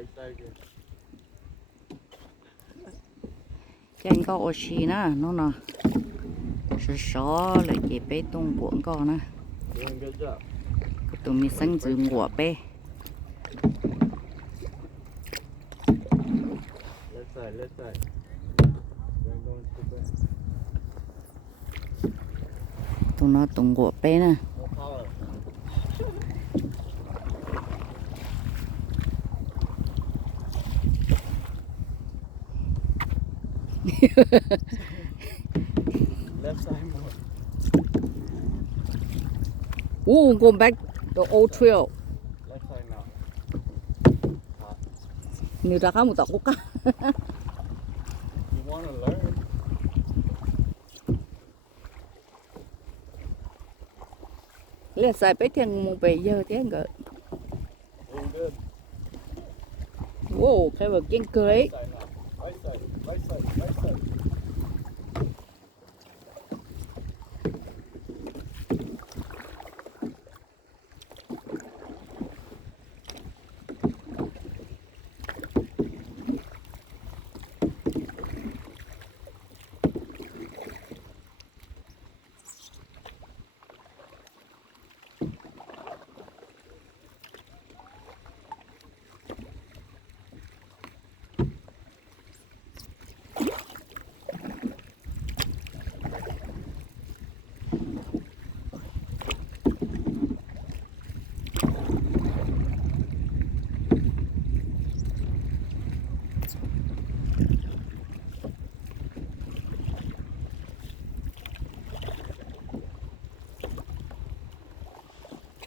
right side here. Chanh có oxy nó nè sợ sợ lại cái bê tông cuộn có nè Doing good job. tụi mình sang dự ngựa bê Left side, left side. Then going to the back. tụi nó tụng ngựa bê nè No power. Left side more. Go back the old trail Left side now. như ra khá một tàu cá You want to learn? lên xài bê thiên một bề giờ thế ngờ Doing good. cái vật trên cười Right side now. Right side, right side, right side.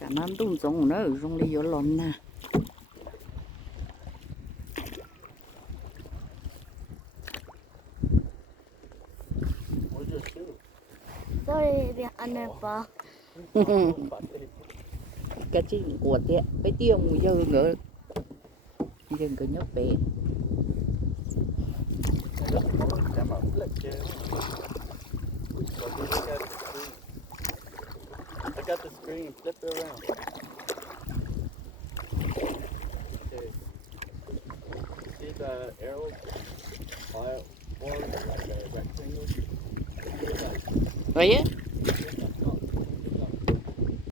cả năm tung giống nó ở trong đi vô lon nè Where's your shoe? Sorry, the underbar. cái chi của thế bê tiêu một giờ nữa dừng cái nhóc bể Them are flip, kid. So if you look at the screen. Look at the screen, flip it around. Okay. See the arrow? Or like a rectangle? vậy á